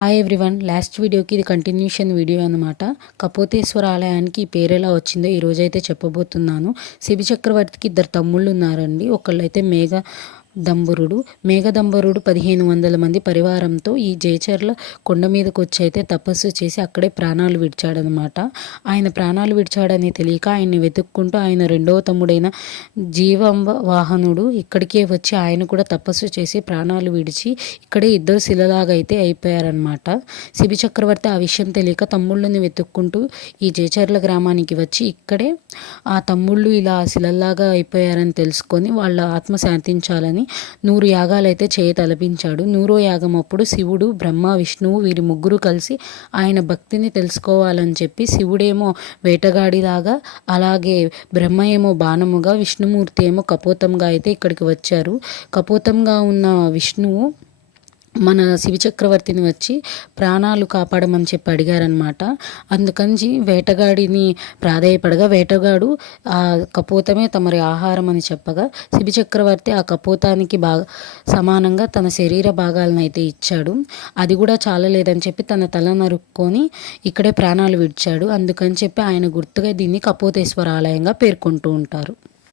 Hi everyone, last వీడియోకి ఇది continuation video అనమాట. కపోతేశ్వర ఆలయానికి ఈ పేరు ఎలా వచ్చిందో ఈరోజైతే చెప్పబోతున్నాను. శిబి చక్రవర్తికి ఇద్దరు తమ్ముళ్ళు ఉన్నారండి. ఒకళ్ళైతే మేఘదంబరుడు 1500 మంది పరివారంతో ఈ జయచర్ల కొండ మీదకి వచ్చి అయితే తపస్సు చేసి అక్కడే ప్రాణాలు విడిచాడనమాట. ఆయన ప్రాణాలు విడిచాడని తెలియక ఆయన్ని వెతుక్కుంటూ ఆయన రెండవ తమ్ముడైన జీవవాహనుడు ఇక్కడికే వచ్చి ఆయన కూడా తపస్సు చేసి ప్రాణాలు విడిచి ఇక్కడే ఇద్దరు శిలలాగా అయితే అయిపోయారనమాట. శిబి చక్రవర్తి ఆ విషయం తెలియక తమ్ముళ్ళని వెతుక్కుంటూ ఈ జయచర్ల గ్రామానికి వచ్చి ఇక్కడే ఆ తమ్ముళ్ళు ఇలా శిలల్లాగా అయిపోయారని తెలుసుకొని వాళ్ళ ఆత్మ శాంతించాలని 100 యాగాలైతే తలపించాడు. 100వ యాగం అప్పుడు శివుడు, బ్రహ్మ, విష్ణువు వీరి ముగ్గురు కలిసి ఆయన భక్తిని తెలుసుకోవాలని చెప్పి శివుడేమో వేటగాడిలాగా, అలాగే బ్రహ్మ ఏమో బాణముగా, విష్ణుమూర్తి ఏమో కపోతంగా అయితే ఇక్కడికి వచ్చారు. కపోతంగా ఉన్న విష్ణువు మన శివి చక్రవర్తిని వచ్చి ప్రాణాలు కాపాడమని చెప్పి అడిగారనమాట. అందుకని వేటగాడిని ప్రాధేయపడగా వేటగాడు ఆ కపోతమే తమరి ఆహారం అని చెప్పగా శిబి చక్రవర్తి ఆ కపోతానికి సమానంగా తన శరీర భాగాలను అయితే ఇచ్చాడు. అది కూడా చాలలేదని చెప్పి తన తల నరుక్కొని ఇక్కడే ప్రాణాలు విడిచాడు. అందుకని చెప్పి ఆయన గుర్తుగా దీన్ని కపోతేశ్వర ఆలయంగా పేర్కొంటూ ఉంటారు.